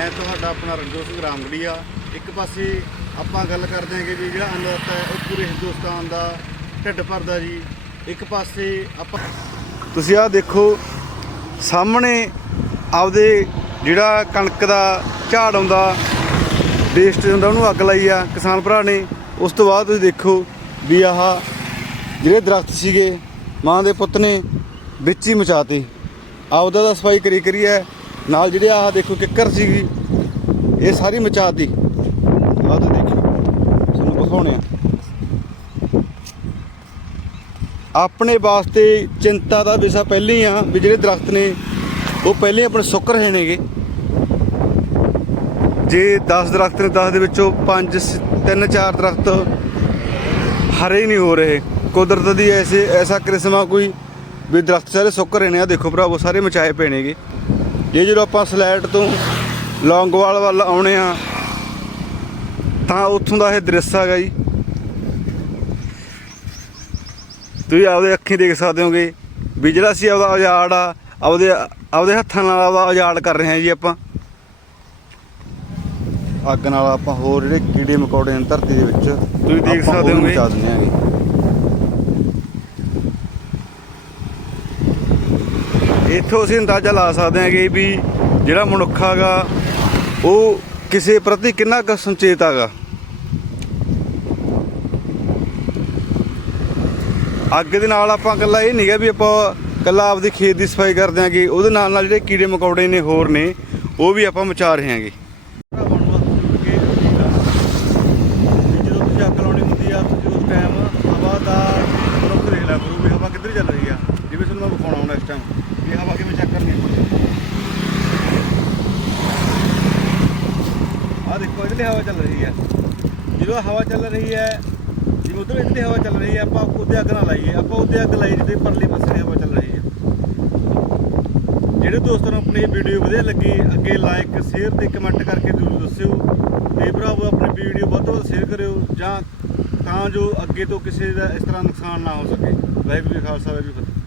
ਮੈਂ ਤੁਹਾਡਾ ਆਪਣਾ ਰਣਜੋਤ ਸਿੰਘ ਰਾਮਗੜੀਆ ਇੱਕ ਪਾਸੇ ਆਪਾਂ ਗੱਲ ਕਰਦੇ ਹਾਂ ਕਿ ਜੀ, ਜਿਹੜਾ ਅੰਮ੍ਰਿਤ ਹੈ, ਉਹ ਪੂਰੇ ਹਿੰਦੁਸਤਾਨ ਦਾ ਢਿੱਡ ਭਰਦਾ ਜੀ। ਇੱਕ ਪਾਸੇ ਆਪਾਂ ਤੁਸੀਂ ਆਹ ਦੇਖੋ, ਸਾਹਮਣੇ ਆਪਦੇ ਜਿਹੜਾ ਕਣਕ ਦਾ ਝਾੜ ਆਉਂਦਾ ਵੇਸਟ ਹੁੰਦਾ, ਉਹਨੂੰ ਅੱਗ ਲਾਈ ਆ ਕਿਸਾਨ ਭਰਾ ਨੇ। ਉਸ ਤੋਂ ਬਾਅਦ ਤੁਸੀਂ ਦੇਖੋ ਵੀ ਆਹ ਜਿਹੜੇ ਦਰਖਤ ਸੀਗੇ, ਮਾਂ ਦੇ ਪੁੱਤ ਨੇ ਵਿੱਚ ਹੀ ਮਚਾਤੇ। ਆਪਦਾ ਦਾ ਸਫ਼ਾਈ ਕਰੀ ਕਰੀ ਹੈ। ਨਾਲ ਜਿਹੜੇ ਆਹ ਦੇਖੋ ਕਿੱਕਰ ਸੀਗੀ, ਇਹ ਸਾਰੀ ਮਚਾਤੀ ਆਹ ਤਾਂ ਦੇਖੋ, ਤੁਹਾਨੂੰ ਦਿਖਾਉਣੇ ਆ। ਆਪਣੇ ਵਾਸਤੇ ਚਿੰਤਾ ਦਾ ਵਿਸ਼ਾ ਪਹਿਲੇ ਹੀ ਆ ਵੀ ਜਿਹੜੇ ਦਰਖਤ ਨੇ, ਉਹ ਪਹਿਲੇ ਆਪਣੇ ਸੁੱਕ ਰਹੇ ਨੇਗੇ। ਜੇ 10 ਦਰਖਤ ਨੇ 10 ਦੇ ਵਿੱਚੋਂ 5 3 4 ਦਰਖਤ ਹਰੇ ਹੀ ਨਹੀਂ ਹੋ ਰਹੇ। ਕੁਦਰਤ ਦੀ ਐਸੇ, ਐਸਾ ਕ੍ਰਿਸ਼ਮਾ ਕੋਈ ਵੀ ਦਰਖਤ ਸਾਰੇ ਸੁੱਕ ਰਹੇ ਨੇ। ਆ ਦੇਖੋ ਭਰਾਵੋ, ਸਾਰੇ ਮਚਾਏ ਪਏ ਨੇਗੇ। ਜੇ ਜਦੋਂ ਆਪਾਂ ਸਲੈਟ ਤੋਂ ਲੌਂਗਵਾਲ ਵੱਲ ਆਉਣੇ ਆ ਤਾਂ ਉੱਥੋਂ ਦਾ ਇਹ ਦ੍ਰਿਸ਼ ਹੈਗਾ ਜੀ। ਤੁਸੀਂ ਆਪਦੇ ਅੱਖੀਂ ਦੇਖ ਸਕਦੇ ਹੋਗੇ ਵੀ ਜਿਹੜਾ ਅਸੀਂ ਆਪਦਾ ਉਜਾੜ ਆ ਆਪਦੇ ਆਪਦੇ ਹੱਥਾਂ ਨਾਲ ਆਪਦਾ ਉਜਾੜ ਕਰ ਰਹੇ ਹਾਂ ਜੀ ਆਪਾਂ। ਅੱਗ ਨਾਲ ਆਪਾਂ ਹੋਰ ਜਿਹੜੇ ਕੀੜੇ ਮਕੌੜੇ ਨੇ ਧਰਤੀ ਦੇ ਵਿੱਚ ਤੁਸੀਂ ਦੇਖ ਸਕਦੇ ਹੋਗੇ ਮਚਾ ਦਿੰਦੇ ਆਂਗੇ ਇੱਥੋਂ ਅਸੀਂ ਅੰਦਾਜ਼ਾ ਲਾ ਸਕਦੇ ਹਾਂ ਕਿ ਵੀ ਜਿਹੜਾ ਮਨੁੱਖ ਹੈਗਾ, ਉਹ ਕਿਸੇ ਪ੍ਰਤੀ ਕਿੰਨਾ ਕੁ ਸੰਚੇਤ ਹੈਗਾ? ਅੱਗ ਦੇ ਨਾਲ ਆਪਾਂ ਇਕੱਲਾ ਇਹ ਨਹੀਂਗਾ ਵੀ ਆਪਾਂ ਇਕੱਲਾ ਆਪਦੀ ਖੇਤ ਦੀ ਸਫ਼ਾਈ ਕਰਦੇ ਆਂਗੇ ਉਹਦੇ ਨਾਲ ਨਾਲ ਜਿਹੜੇ ਕੀੜੇ ਮਕੌੜੇ ਨੇ ਹੋਰ ਨੇ, ਉਹ ਵੀ ਆਪਾਂ ਮਚਾ ਰਹੇ ਆਂਗੇ ਜਦੋਂ ਤੁਸੀਂ ਅੱਗ ਲਾਉਣੀ ਹੁੰਦੀ ਆ ਤੁਸੀਂ ਉਸ ਟਾਈਮ ਹਵਾ ਦਾ ਰੁਖ ਦੇਖ ਲਿਆ ਕਰੋ ਵੀ ਹਵਾ ਕਿੱਧਰ ਚੱਲ ਰਹੀ ਆ ਜਿਵੇਂ ਤੁਹਾਨੂੰ ਮੈਂ ਵਿਖਾਉਣਾ ਹੁਣ ਇਸ ਟਾਈਮ ਵੀ ਹਵਾ ਕਿਵੇਂ ਚੈੱਕ ਕਰਨੀ ਆ ਹਵਾ ਚੱਲ ਰਹੀ ਹੈ। ਜਦੋਂ ਹਵਾ ਚੱਲ ਰਹੀ ਹੈ, ਜਿਵੇਂ ਉਧਰ ਇਹਦੇ ਹਵਾ ਚੱਲ ਰਹੀ ਹੈ, ਆਪਾਂ ਉਹਦੇ ਅੱਗ ਨਾ ਲਾਈਏ, ਆਪਾਂ ਉਹਦੇ ਅੱਗ ਲਾਈ ਜਿੱਦੇ ਪਰਲੇ ਪਾਸੇ ਹਵਾ ਚੱਲ ਰਹੀ ਹੈ। ਜਿਹੜੇ ਦੋਸਤਾਂ ਨੂੰ ਆਪਣੀ ਵੀਡੀਓ ਵਧੀਆ ਲੱਗੀ, ਅੱਗੇ ਲਾਈਕ ਸ਼ੇਅਰ ਤੇ ਕਮੈਂਟ ਕਰਕੇ ਜ਼ਰੂਰ ਦੱਸਿਓ। ਤੇ ਭਰਾਵੋ, ਆਪਣੀ ਵੀਡੀਓ ਵੱਧ ਤੋਂ ਵੱਧ ਸ਼ੇਅਰ ਕਰਿਓ, ਜਾਂ ਤਾਂ ਜੋ ਅੱਗੇ ਤੋਂ ਕਿਸੇ ਦਾ ਇਸ ਤਰ੍ਹਾਂ ਨੁਕਸਾਨ ਨਾ ਹੋ ਸਕੇ। ਵਾਹਿਗੁਰੂ ਜੀ ਖਾਲਸਾ, ਵਾਹਿਗੁਰੂ ਜੀ ਫਤਿਹ।